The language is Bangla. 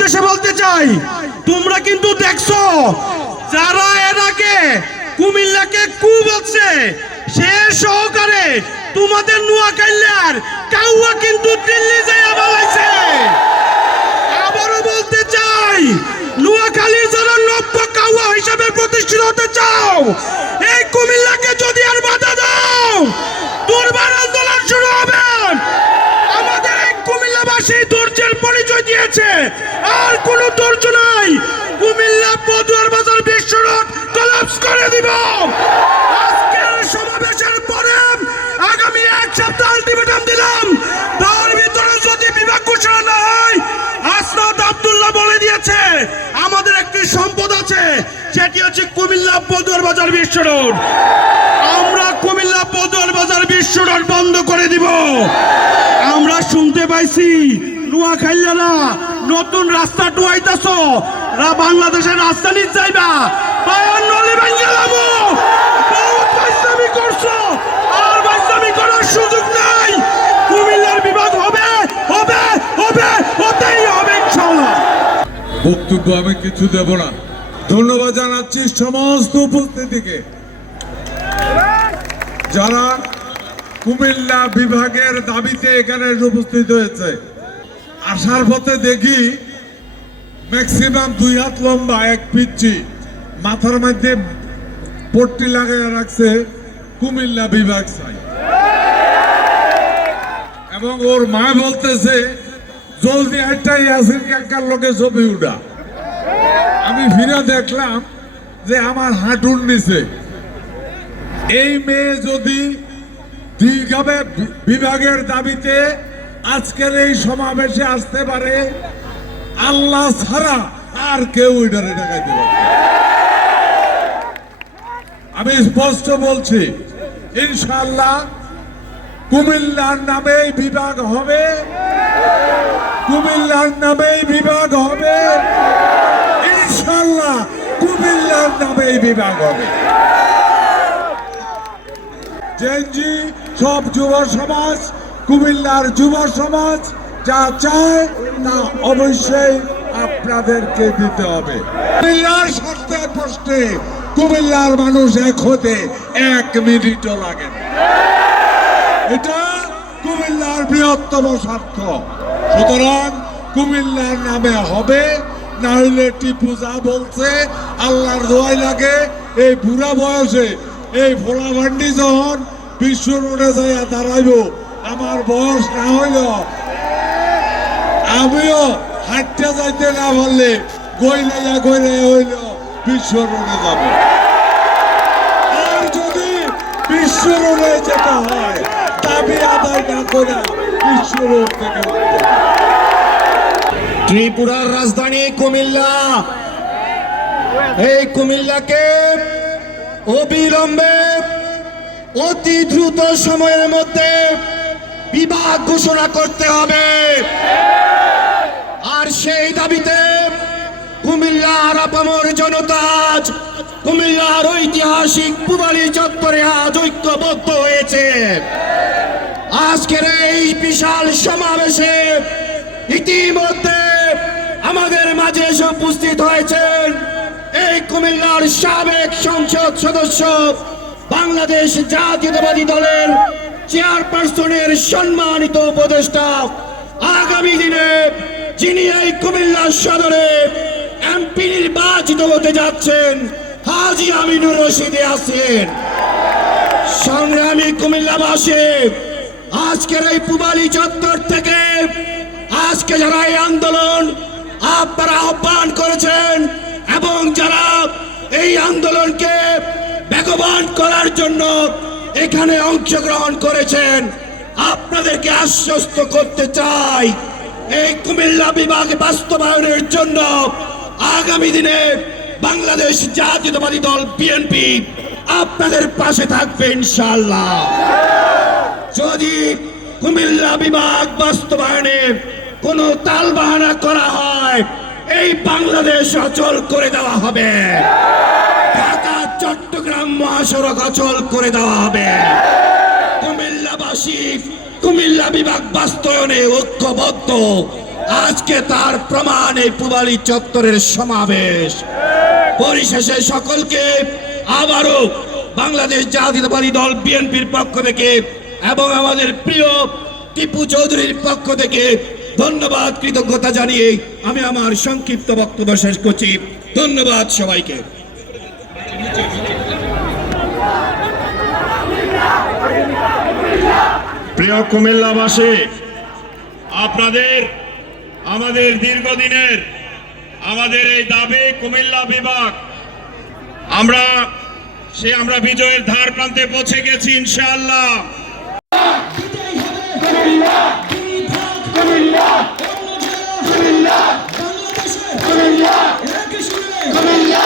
উদ্দেশ্যে বলতে চাই, তোমরা কিন্তু দেখছ, যারা এর কুমিল্লাকে কু বলছে, সে সহকারে তোমাদের নোয়াখাইলার কাউয়া কিন্তু দিল্লি যাইয়া বলাইছে। আবারও বলতে চাই নোয়াখালী যারা নব্য কাউয়া হিসাবে প্রতিষ্ঠিত হতে চাও, এই কুমিল্লাকে যদি আর বাধা দাও দুর্বার আন্দোলন শুরু হবে আমাদের এই কুমিল্লাবাসী ধৈর্যের দিয়েছে আর কোনো ধৈর্য নাই। কুমিল্লা পদুয়ার বাজার বিশ্ব রোড কলাপস করে দিব। আজকের সমাবেশের পরে আগামী এক সপ্তাহ আলটিমেটাম দিলাম। তার ভিতরে যদি বিভাগ ঘোষণা না হয় আসনাদ আব্দুল্লাহ বলে দিয়েছে, আমাদের একটি সম্পদ আছে, সেটি হচ্ছে কুমিল্লা পদুয়ার বাজার বিশ্ব রোড। আমরা কুমিল্লা পদুয়ার বাজার বিশ্ব রোড বন্ধ করে দিব। পাইছি। নোয়াখাইলারা নতুন রাস্তা টুয়াইতাছ। বাংলাদেশের রাজধানী বাইসামি করছ। আর করার সুযোগ নাই। বিভাগ হবে হবে হবে বক্তব্য আমি কিছু দেব না। ধন্যবাদ জানাচ্ছি সমস্ত উপস্থিতিকে। যারা কুমিল্লা বিভাগের দাবিতে এখানে উপস্থিত হয়েছে। আসার পথে দেখি ম্যাক্সিমাম দুই হাত লম্বা, এক পিচ্ছি মাথার মধ্যে পট্টি লাগাই রাখছে কুমিল্লা বিভাগ চাই এবং ওর মা বলতেছে, জলদি একটা ইয়াসিন কাকার লোকে ছবি উঠা। আমি ফিরে দেখলাম যে আমার হাঁটুর নিচে। এই মেয়ে যদি দীর্ঘাবে বিভাগের দাবিতে আজকের এই সমাবেশে আসতে পারে আল্লাহ ছাড়া আর কেউ এটারে পারে না। আমি স্পষ্ট বলছি ইনশাল্লাহ কুমিল্লার নামেই বিভাগ হবে। কুমিল্লার নামেই বিভাগ হবে। ইনশাল্লাহ কুমিল্লার নামেই বিভাগ হবে। জেনজি সব যুব সমাজ, কুমিল্লার যুব সমাজ, যা চায় তা অবশ্যই আপনাদেরকে দিতে হবে। কুমিল্লার স্বার্থে প্রশ্নে কুমিল্লার মানুষ এক হতে এক মিনিটও লাগে এটা কুমিল্লার বৃহত্তম স্বার্থ। সুতরাং কুমিল্লার নামে হবে না হইলে টিপু যা বলছে, আল্লাহর দোয়াই লাগে। এই বুড়া বয়সে এই ফোলা ভান্ডি যখন বিশ্ব রোডে যাইয়া দাঁড়াইব। আমার বয়স না হইল আমিও হাঁটতে যাইতে না পারলে গইলাইয়া গইলাই হইল বিশ্ব রোডে যাব। আর যদি বিশ্ব রোডে যেতে হয়, দাবি আদায় না করে বিশ্ব রোড থেকে। ত্রিপুরার রাজধানী কুমিল্লা। এই কুমিল্লাকে অবিলম্বে, অতি দ্রুত সময়ের মধ্যে বিভাগ ঘোষণা করতে হবে। আর সেই দাবিতে কুমিল্লার আপামর জনতা আজ কুমিল্লার ঐতিহাসিক পুবালি চত্বরে আজ ঐক্যবদ্ধ হয়েছে। আজকের এই বিশাল সমাবেশে ইতিমধ্যে আমাদের মাঝে এসে উপস্থিত হয়েছেন কুমিল্লার সাবেক সংসদ সদস্য বাংলাদেশ জাতীয়তাবাদী দলের চেয়ারপারসনের সম্মানিত উপদেষ্টা আগামী দিনে যিনি এই কুমিল্লা সদরে এমপি নির্বাচিত হতে যাচ্ছেন, হাজি আমিনুর রশিদে আছেন। সংগ্রামী কুমিল্লাবাসী, আজকের এই পুবালি চত্বর থেকে আজকে যারা এই আন্দোলন আপনারা আহ্বান করেছেন এবং যারা এই আন্দোলনকে বেগবান করার জন্য এখানে অংশগ্রহণ করেছেন, আপনাদেরকে আশ্বস্ত করতে চাই। এই কুমিল্লা বিভাগ বাস্তবায়নের জন্য আগামী দিনে বাংলাদেশ জাতীয়তাবাদী দল বিএনপি আপনাদের পাশে থাকবে ইনশাল্লাহ যদি কুমিল্লা বিভাগ বাস্তবায়নে কোনো তাল বাহানা করা হয়, এই বাংলাদেশ অচল করে দেওয়া হবে। ঢাকা, চট্টগ্রাম মহাসড়ক অচল করে দেওয়া হবে। কুমিল্লাবাসী, কুমিল্লা বিভাগ বাস্তবায়নে ঐক্যবদ্ধ। আজকে তার প্রমাণ এই পুবালি চত্বরের সমাবেশ। পরিশেষে সকলকে আবারও বাংলাদেশ জাতীয়তাবাদী দল বিএনপির পক্ষ থেকে এবং আমাদের প্রিয় টিপু চৌধুরীর পক্ষ থেকে ধন্যবাদ কৃতজ্ঞতা জানিয়ে আমি আমার সংক্ষিপ্ত বক্তব্য শেষ করছি। ধন্যবাদ সবাইকে। প্রিয় কুমিল্লাবাসী আপনাদের আমাদের দীর্ঘদিনের আমাদের এই দাবি কুমিল্লা বিভাগ আমরা সে আমরা বিজয়ের ধার প্রান্তে পৌঁছে গেছি ইনশাআল্লাহ। কুমিল্লা কুমিল্লা কুমিল্লা